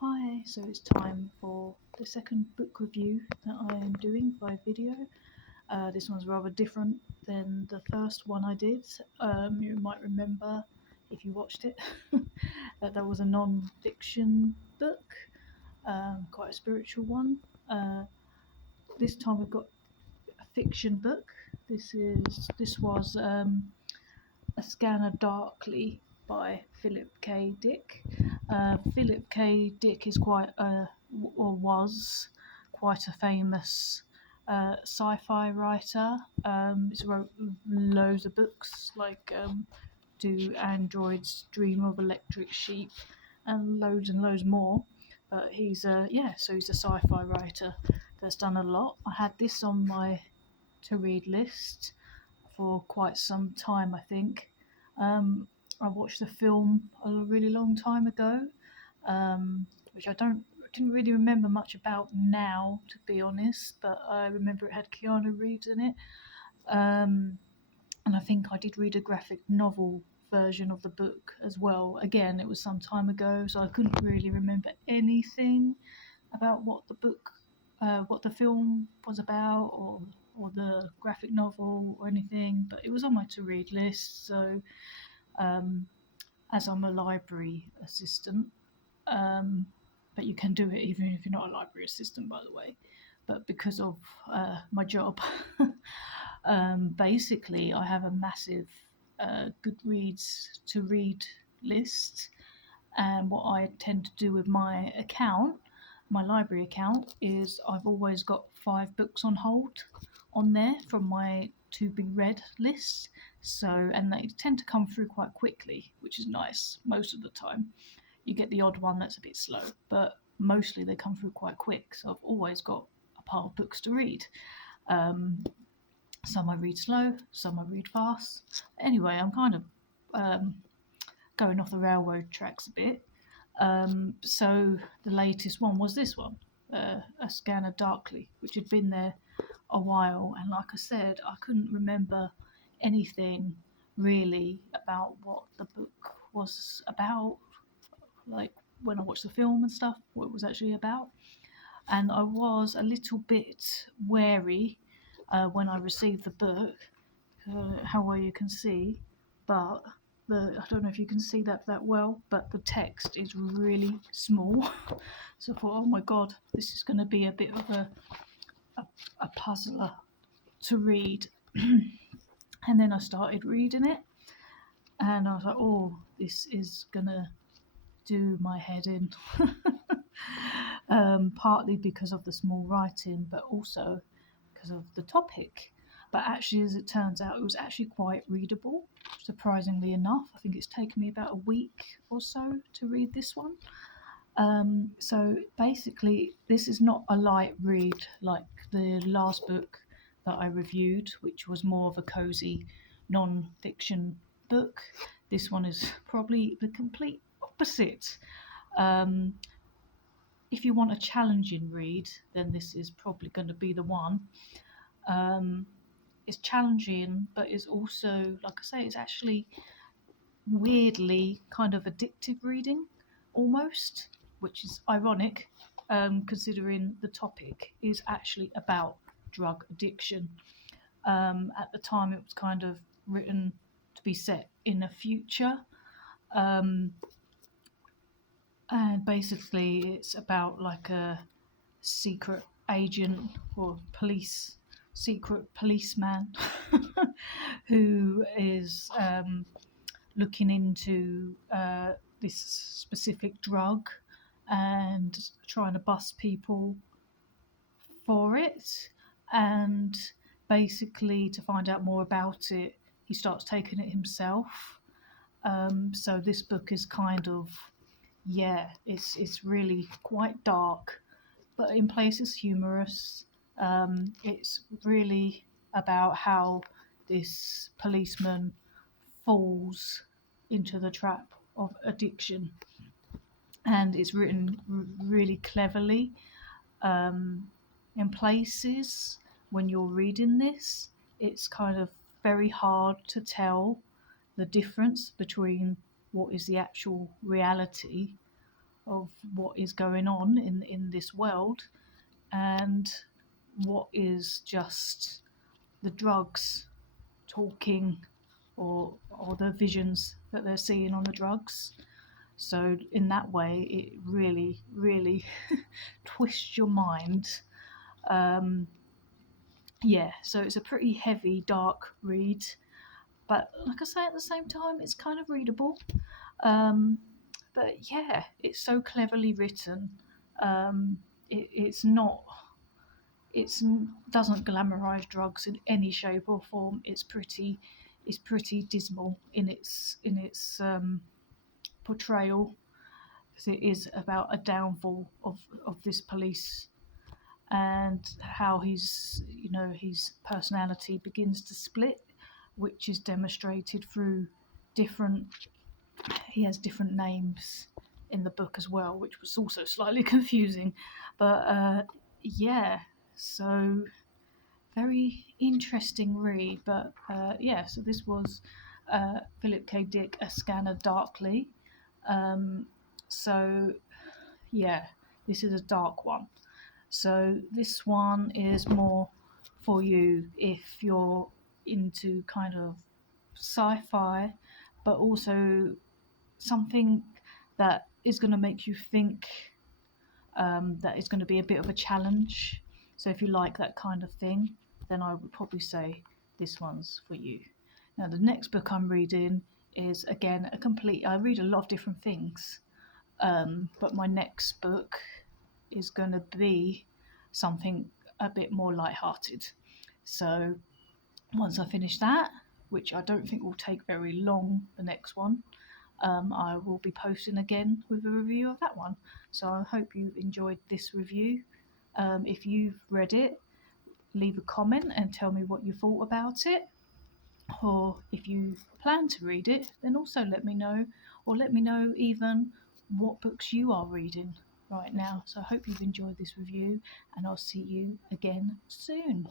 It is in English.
Hi, so it's time for the second book review that I am doing by video. This one's rather different than the first one I did. You might remember, if you watched it, that was a non-fiction book, quite a spiritual one. This time we've got a fiction book. This was A Scanner Darkly by Philip K. Dick. Philip K. Dick is was quite a famous sci-fi writer. He's wrote loads of books like Do Androids Dream of Electric Sheep and loads more. But he's he's a sci-fi writer that's done a lot. I had this on my to read list for quite some time, I think. Um, I watched the film a really long time ago, which I didn't really remember much about now, to be honest. But I remember it had Keanu Reeves in it, um, and I think I did read a graphic novel version of the book as well. Again, it was some time ago, so I couldn't really remember anything about what the film was about, or the graphic novel or anything. But it was on my to read list. So, um, as I'm a library assistant, um, but you can do it even if you're not a library assistant, by the way. But because of my job, basically, I have a massive Goodreads to read list. And what I tend to do with my library account, is I've always got 5 books on hold on there from my to be read list. So, and they tend to come through quite quickly, which is nice most of the time. You get the odd one that's a bit slow, but mostly they come through quite quick. So I've always got a pile of books to read. Um, some I read slow, some I read fast. Anyway, I'm kind of um, going off the railroad tracks a bit. So the latest one was this one, A Scanner Darkly, which had been there a while. And like I said, I couldn't remember anything really about what the book was about, like when I watched the film and stuff, what it was actually about. And I was a little bit wary when I received the book, how well you can see, but I don't know if you can see that well, but the text is really small. So I thought, oh my god, this is going to be a bit of a puzzler to read. And then I started reading it, and I was like, oh, this is going to do my head in. Partly because of the small writing, but also because of the topic. But actually, as it turns out, it was actually quite readable, surprisingly enough. I think it's taken me about a week or so to read this one. So basically, this is not a light read like the last book that I reviewed, which was more of a cozy non-fiction book. This one is probably the complete opposite. Um, if you want a challenging read, then this is probably going to be the one. Um, it's challenging, but it's also, like I say, it's actually weirdly kind of addictive reading, almost, which is ironic, considering the topic is actually about drug addiction. At the time, it was kind of written to be set in the future. Um, and basically, it's about like a secret agent or secret policeman who is looking into this specific drug and trying to bust people for it. And basically, to find out more about it, he starts taking it himself. So this book is kind of, it's really quite dark, but in places humorous. It's really about how this policeman falls into the trap of addiction, and it's written really cleverly. In places, when you're reading this, it's kind of very hard to tell the difference between what is the actual reality of what is going on in this world, and what is just the drugs talking, or the visions that they're seeing on the drugs. So in that way, it really, really twists your mind. Um, yeah, so it's a pretty heavy, dark read, but like I say, at the same time, it's kind of readable. Um, but yeah, it's so cleverly written. It's not. It doesn't glamorize drugs in any shape or form. It's pretty dismal in its portrayal, because it is about a downfall of this police, and how his personality begins to split, which is demonstrated through different. He has different names in the book as well, which was also slightly confusing, but yeah, so very interesting read. But yeah, so this was Philip K. Dick, A Scanner Darkly. Um, so yeah, this is a dark one. So this one is more for you if you're into kind of sci-fi, but also something that is going to make you think, that is going to be a bit of a challenge. So if you like that kind of thing, then I would probably say this one's for you. Now, the next book I'm reading is again a complete. I read a lot of different things, but my next book is going to be something a bit more light-hearted. So once I finish that, which I don't think will take very long, the next one, I will be posting again with a review of that one. So I hope you've enjoyed this review. If you've read it, leave a comment and tell me what you thought about it. Or if you plan to read it, then also let me know, or let me know even what books you are reading right now. So I hope you've enjoyed this review, and I'll see you again soon.